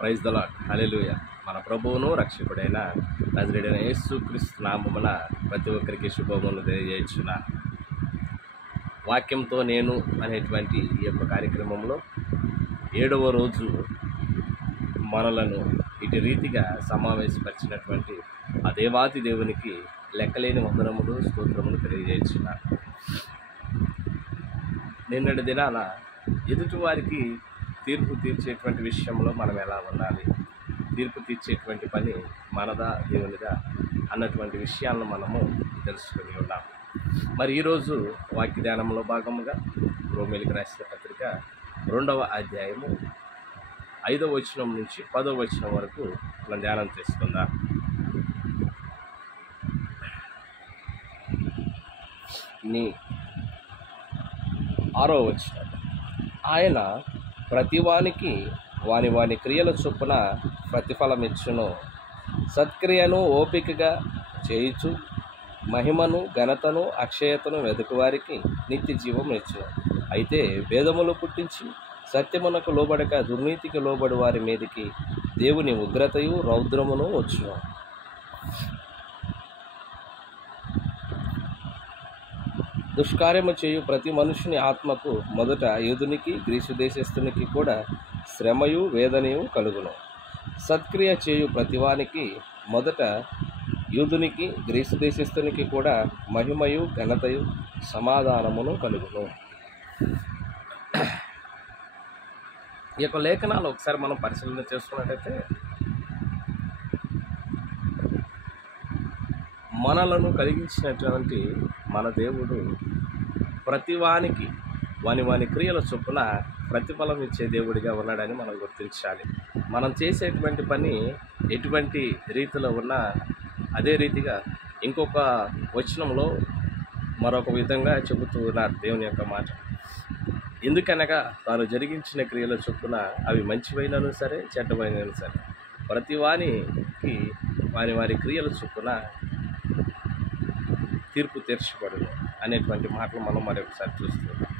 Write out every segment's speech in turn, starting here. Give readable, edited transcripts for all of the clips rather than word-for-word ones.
Praise the lord. హల్లెలూయా. మన ప్రభువును రక్షకుడైన నజరేయుడైన యేసుక్రీస్తు నామమున ప్రతి ఒక్కరికి శుభములు తెలియజేయుచున్నా. వాక్యంతో నేను అనేటువంటి ఈ యొక్క కార్యక్రమంలో 7వ రోజు మనలను ఇటు రీతిగా సమావేశపరిచినటువంటి ఆ దేవాది దేవునికి లెక్కలేని వందనములు స్తోత్రములు తెలియజేయుచున్నా. నిన్నటి దినాన ఎదుటివారికి తీర్పు తీర్చేటువంటి విషయంలో మనం ఎలా ఉండాలి, తీర్పు తీర్చేటువంటి పని మనదా దేవునిదా అన్నటువంటి విషయాలను మనము తెలుసుకుని ఉన్నాం. మరి ఈరోజు వాక్య ధ్యానంలో భాగముగా రోమీయులకు రాసిన పత్రిక 2వ అధ్యాయము 5వ వచనం నుంచి 10వ వచనం వరకు మనం ధ్యానం చేసుకుందాం. నీ 6వ వచనం, ఆయన ప్రతివానికి వాని క్రియల చొప్పున ప్రతిఫలమిచ్చును. సత్క్రియను ఓపికగా చేయుచు మహిమను ఘనతను అక్షయతను వెదుకువారికి నిత్య జీవం ఇచ్చును. అయితే భేదములు పుట్టించి సత్యమునకు లోబడక దుర్నీతికి లోబడి వారి మీదికి దేవుని ఉగ్రతయు రౌద్రమును వచ్చును. దుష్కార్యము చేయు ప్రతి మనుషుని ఆత్మకు మొదట యూదునికి గ్రీసు దేశస్థునికి కూడా శ్రమయు వేదనయు కలుగును. సత్క్రియ చేయు ప్రతివానికి మొదట యూదునికి గ్రీసు దేశస్థునికి కూడా మహిమయు ఘనతయు సమాధానమును కలుగును. ఈ యొక్క లేఖనాలు ఒకసారి మనం పరిశీలన చేసుకున్నట్టయితే మనలను కలిగించినటువంటి మన దేవుడు ప్రతివానికి వాని క్రియల చొప్పున ప్రతిఫలం ఇచ్చే దేవుడిగా ఉన్నాడని మనం గుర్తించాలి. మనం చేసేటువంటి పని ఎటువంటి రీతిలో ఉన్నా అదే రీతిగా ఇంకొక వచనంలో మరొక విధంగా చెబుతూ ఉన్నారు దేవుని యొక్క మాట. ఎందుకనగా తాను జరిగించిన క్రియల చొప్పున అవి మంచివైనను సరే చెడ్డమైనను సరే ప్రతివానికి వారి క్రియల చొప్పున తీర్పు తీర్చబడును అనేటువంటి మాటలు మనం మరొకసారి చూస్తున్నాం.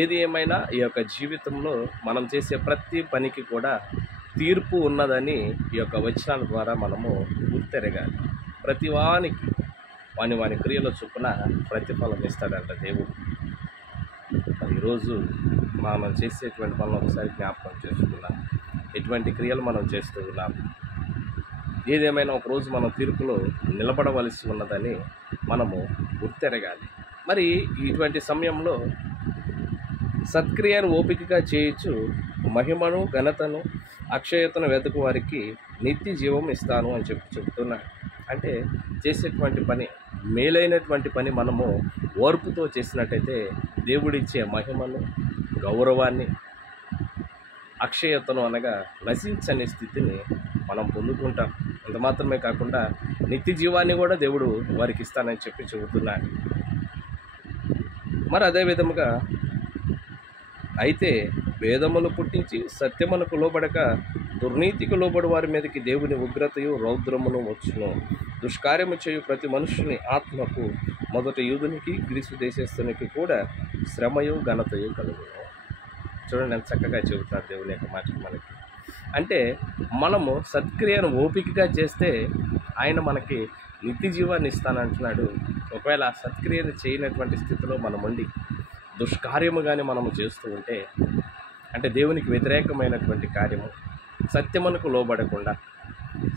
ఏది ఏమైనా ఈ యొక్క జీవితంలో మనం చేసే ప్రతి పనికి కూడా తీర్పు ఉన్నదని ఈ యొక్క వచనాల ద్వారా మనము గుర్తెరగాలి. ప్రతివానికి వాని క్రియల చొప్పున ప్రతిఫలం ఇస్తాడంట దేవుడు. ఈరోజు మనం చేసేటువంటి పనులు ఒకసారి జ్ఞాపకం చేసుకున్నాం. ఎటువంటి క్రియలు మనం చేస్తూ ఉన్నాం, ఏదేమైనా ఒకరోజు మనం తీర్పులో నిలబడవలసి ఉన్నదని మనము గుర్తెరగాలి. మరి ఇటువంటి సమయంలో సత్క్రియను ఓపికగా చేయొచ్చు మహిమను ఘనతను అక్షయతను వెతుకు వారికి నిత్య జీవం ఇస్తాను అని చెప్తున్నాడు. అంటే చేసేటువంటి పని మేలైనటువంటి పని మనము ఓర్పుతో చేసినట్టయితే దేవుడిచ్చే మహిమను గౌరవాన్ని అక్షయతను అనగా నశించని స్థితిని మనం పొందుకుంటాం. అంత మాత్రమే కాకుండా నిత్య జీవాన్ని కూడా దేవుడు వారికి ఇస్తానని చెబుతున్నాడు. మరి అదే విధముగా అయితే భేదములు పుట్టించి సత్యమునకు లోబడక దుర్నీతికి లోబడి వారి మీదకి దేవుని ఉగ్రతయు రౌద్రమును వచ్చును. దుష్కార్యము చేయు ప్రతి మనుషుని ఆత్మకు మొదట యూదునికి గ్రీసు దేశస్థునికి కూడా శ్రమయు ఘనతయు కలుగును. చూడండి ఎంత చక్కగా చెబుతున్నారు దేవుని యొక్క మాట మనకి. అంటే మనము సత్క్రియను ఓపికగా చేస్తే ఆయన మనకి నిత్య జీవాన్ని ఇస్తానంటున్నాడు. ఒకవేళ ఆ సత్క్రియను చేయనటువంటి స్థితిలో మనం ఉండి దుష్కార్యము కానీ మనము చేస్తూ ఉంటే, అంటే దేవునికి వ్యతిరేకమైనటువంటి కార్యము, సత్యమునకు లోబడకుండా,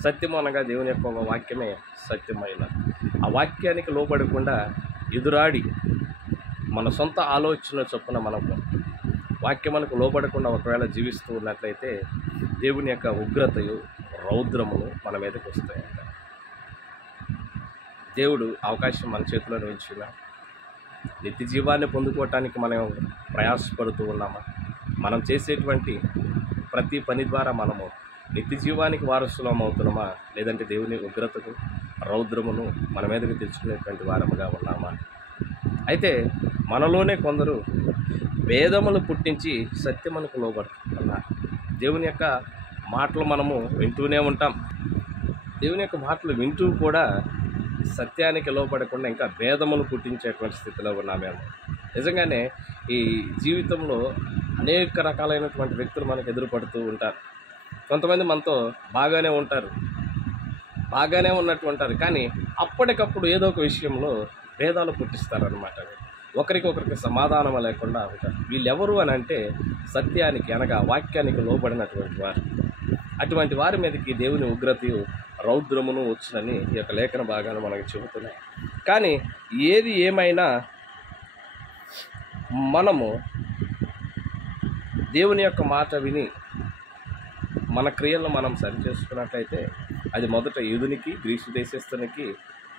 సత్యము అనగా దేవుని యొక్క వాక్యమే సత్యమైన ఆ వాక్యానికి లోబడకుండా ఎదురాడి మన సొంత ఆలోచన చొప్పున మనకు వాక్యమునకు లోబడకుండా ఒకవేళ జీవిస్తూ ఉన్నట్లయితే దేవుని యొక్క ఉగ్రతయు రౌద్రమును మన మీదకి వస్తాయంట. దేవుడు అవకాశం మన చేతిలో ఉంచిన నిత్య జీవాన్ని పొందుకోవటానికి మనం ప్రయాసపడుతూ ఉన్నామా? మనం చేసేటువంటి ప్రతి పని ద్వారా మనము నిత్య జీవానికి వారసులం అవుతున్నామా? లేదంటే దేవుని ఉగ్రతకు రౌద్రమును మన మీదకి తెచ్చుకునేటువంటి వారముగా ఉన్నామా? అయితే మనలోనే కొందరు భేదములు పుట్టించి సత్యమునకు లోబడుతున్నారు. దేవుని యొక్క మాటలు మనము వింటూనే ఉంటాం. దేవుని యొక్క మాటలు వింటూ కూడా సత్యానికి లోబడకుండా ఇంకా భేదములు పుట్టించేటువంటి స్థితిలో ఉన్నామేమో. నిజంగానే ఈ జీవితంలో అనేక రకాలైనటువంటి వ్యక్తులు మనకు ఎదురుపడుతూ ఉంటారు. కొంతమంది మనతో బాగానే ఉంటారు, బాగానే ఉన్నట్టు ఉంటారు, కానీ అప్పటికప్పుడు ఏదో ఒక విషయంలో భేదాలు పుట్టిస్తారనమాట. ఒకరికొకరికి సమాధానం లేకుండా ఉంటారు. వీళ్ళెవరు అని అంటే సత్యానికి అనగా వాక్యానికి లోబడినటువంటి వారు. అటువంటి వారి మీదకి దేవుని ఉగ్రతయు రౌద్రమును వచ్చునని ఈ యొక్క లేఖన భాగాలు మనకు చెబుతున్నాయి. కానీ ఏది ఏమైనా మనము దేవుని యొక్క మాట విని మన క్రియలను మనం సరిచేసుకున్నట్లయితే అది మొదట యూదునికి గ్రీసు దేశస్థునికి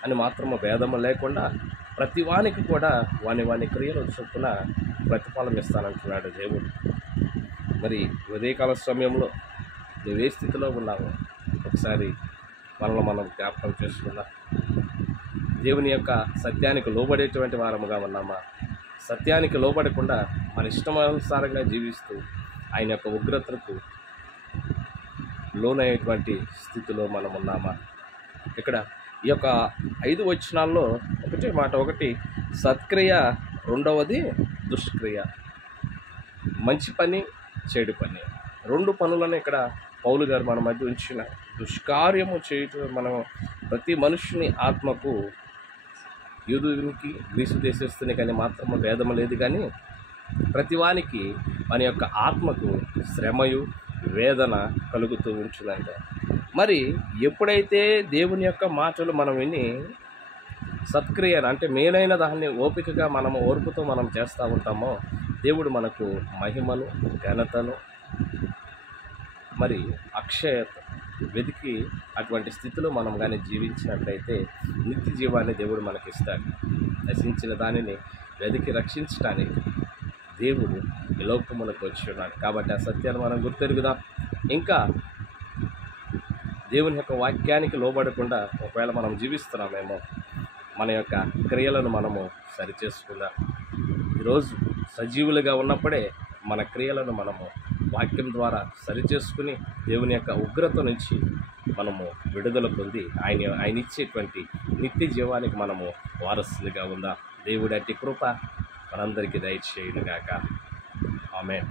అని మాత్రము భేదము లేకుండా ప్రతి వానికి కూడా వాని క్రియలు చొప్పున ప్రతిఫలం ఇస్తానంటున్నాడు దేవుడు. మరి ఉదయకాల సమయంలో నువ్వు ఏ స్థితిలో ఉన్నావు ఒకసారి మనల్ని మనం జ్ఞాపకం చేసుకుందాం. దేవుని యొక్క సత్యానికి లోబడేటువంటి వారముగా ఉన్నామా? సత్యానికి లోబడకుండా మన ఇష్టమానుసారంగా జీవిస్తూ ఆయన యొక్క ఉగ్రతకు లోనయ్యేటువంటి స్థితిలో మనం ఉన్నామా? ఇక్కడ ఈ యొక్క 5 వచనాల్లో ఒకటే మాట, ఒకటి సత్క్రియ, రెండవది దుష్క్రియ. మంచి పని, చెడు పని, 2 పనులను ఇక్కడ పౌలు గారు మన మధ్య ఉంచిన. దుష్కార్యము చేయటం మనం ప్రతి మనుషుని ఆత్మకు యూదునికి గ్రీసు దేశస్తుని కానీ మాత్రమే భేదము లేదు, కానీ ప్రతివానికి మన యొక్క ఆత్మకు శ్రమయు వేదన కలుగుతూ ఉంటుందంట. మరి ఎప్పుడైతే దేవుని యొక్క మాటలు మనం విని సత్క్రియ అంటే మేలైన దాన్ని ఓపికగా మనము ఓర్పుతో మనం చేస్తూ ఉంటామో దేవుడు మనకు మహిమను, ఘనతను, మరి అక్షయత వెతికి అటువంటి స్థితిలో మనం కానీ జీవించినట్లయితే నిత్య జీవాన్ని దేవుడు మనకిస్తాడు. నశించిన దానిని వెతికి రక్షించడానికి దేవుడు ఈ లోకములకు వచ్చి ఉన్నాడు. కాబట్టి ఆ సత్యాన్ని మనం గుర్తెరుగుదాం. ఇంకా దేవుని యొక్క వాక్యానికి లోబడకుండా ఒకవేళ మనం జీవిస్తున్నామేమో మన యొక్క క్రియలను మనము సరిచేసుకుందాం. ఈరోజు సజీవులుగా ఉన్నప్పుడే మన క్రియలను మనము వాక్యం ద్వారా సరిచేసుకుని దేవుని యొక్క ఉగ్రత నుంచి మనము విడుదల పొంది ఆయన ఇచ్చేటువంటి నిత్య జీవానికి మనము వారసులుగా ఉందాం. దేవుడి అట్టి కృప మనందరికీ దయచేయునుగాక. ఆమేన్.